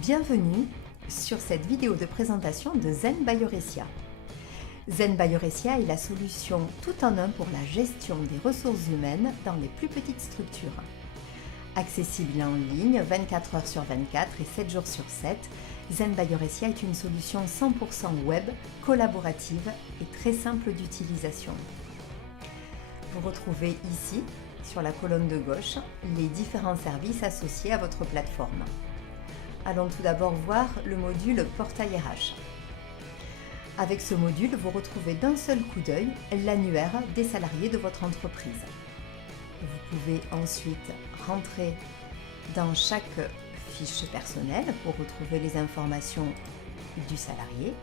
Bienvenue sur cette vidéo de présentation de Zen by Eurecia. Zen by Eurecia est la solution tout en un pour la gestion des ressources humaines dans les plus petites structures. Accessible en ligne 24 heures sur 24 et 7 jours sur 7, Zen by Eurecia est une solution 100% web, collaborative et très simple d'utilisation. Vous retrouvez ici, sur la colonne de gauche, les différents services associés à votre plateforme. Allons tout d'abord voir le module Portail RH. Avec ce module, vous retrouvez d'un seul coup d'œil l'annuaire des salariés de votre entreprise. Vous pouvez ensuite rentrer dans chaque fiche personnelle pour retrouver les informations du salarié.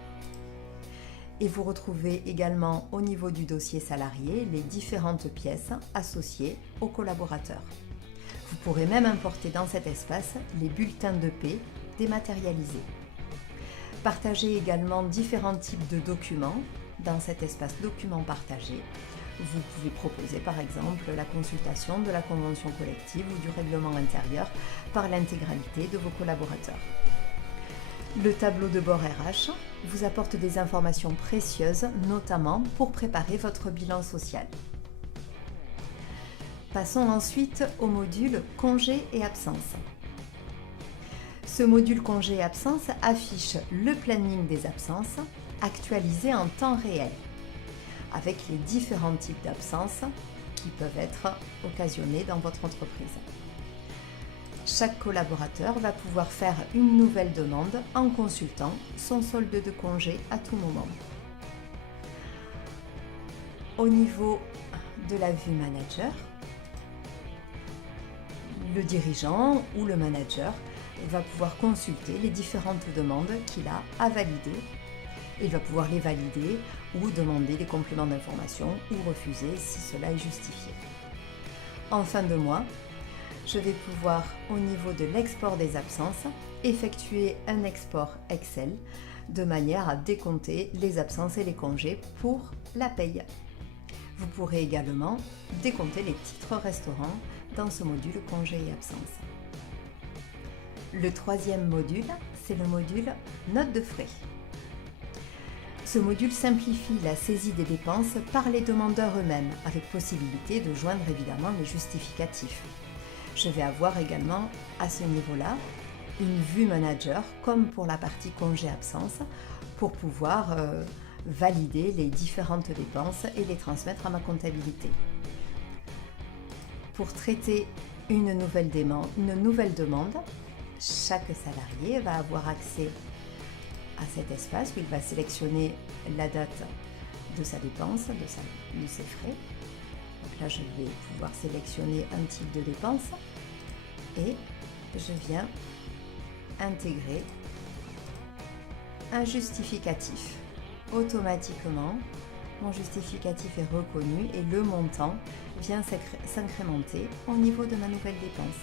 Et vous retrouvez également au niveau du dossier salarié les différentes pièces associées aux collaborateurs. Vous pourrez même importer dans cet espace les bulletins de paie dématérialisés. Partagez également différents types de documents dans cet espace documents partagés. Vous pouvez proposer par exemple la consultation de la convention collective ou du règlement intérieur par l'intégralité de vos collaborateurs. Le tableau de bord RH vous apporte des informations précieuses, notamment pour préparer votre bilan social. Passons ensuite au module congé et absence. Ce module congé et absence affiche le planning des absences actualisé en temps réel, avec les différents types d'absences qui peuvent être occasionnés dans votre entreprise. Chaque collaborateur va pouvoir faire une nouvelle demande en consultant son solde de congé à tout moment. Au niveau de la vue manager, le dirigeant ou le manager va pouvoir consulter les différentes demandes qu'il a à valider. Il va pouvoir les valider ou demander des compléments d'information ou refuser si cela est justifié. En fin de mois, je vais pouvoir, au niveau de l'export des absences, effectuer un export Excel de manière à décompter les absences et les congés pour la paye. Vous pourrez également décompter les titres restaurants dans ce module congés et absences. Le troisième module, c'est le module notes de frais. Ce module simplifie la saisie des dépenses par les demandeurs eux-mêmes, avec possibilité de joindre évidemment les justificatifs. Je vais avoir également à ce niveau-là une vue manager, comme pour la partie congé-absence, pour pouvoir valider les différentes dépenses et les transmettre à ma comptabilité. Pour traiter une nouvelle demande, chaque salarié va avoir accès à cet espace où il va sélectionner la date de sa dépense, de ses frais. Donc là, je vais pouvoir sélectionner un type de dépense et je viens intégrer un justificatif. Automatiquement, mon justificatif est reconnu et le montant vient s'incrémenter au niveau de ma nouvelle dépense.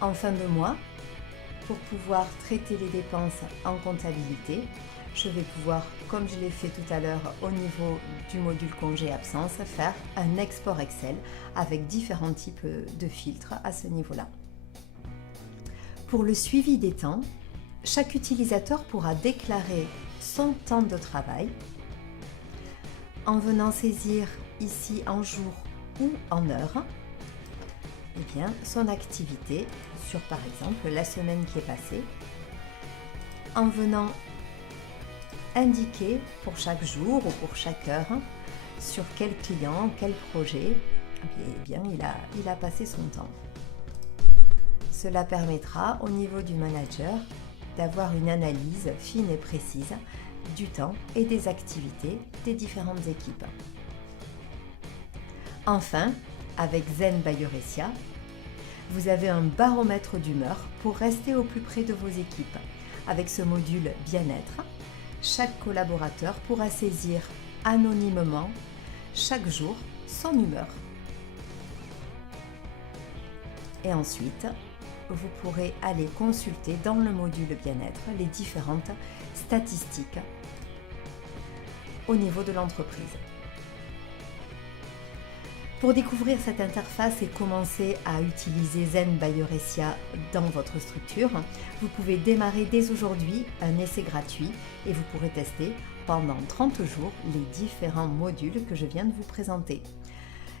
En fin de mois, pour pouvoir traiter les dépenses en comptabilité, je vais pouvoir, comme je l'ai fait tout à l'heure au niveau du module congé-absence, faire un export Excel avec différents types de filtres à ce niveau-là. Pour le suivi des temps, chaque utilisateur pourra déclarer son temps de travail en venant saisir ici en jour ou en heure son activité sur par exemple la semaine qui est passée, en venant indiquer pour chaque jour ou pour chaque heure sur quel client, quel projet il a passé son temps. Cela permettra au niveau du manager d'avoir une analyse fine et précise du temps et des activités des différentes équipes. Enfin, avec Zen by Eurecia, vous avez un baromètre d'humeur pour rester au plus près de vos équipes. Avec ce module bien-être, chaque collaborateur pourra saisir anonymement chaque jour son humeur. Et ensuite, vous pourrez aller consulter dans le module bien-être les différentes statistiques au niveau de l'entreprise. Pour découvrir cette interface et commencer à utiliser Zen by Eurecia dans votre structure, vous pouvez démarrer dès aujourd'hui un essai gratuit et vous pourrez tester pendant 30 jours les différents modules que je viens de vous présenter.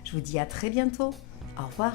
Je vous dis à très bientôt. Au revoir.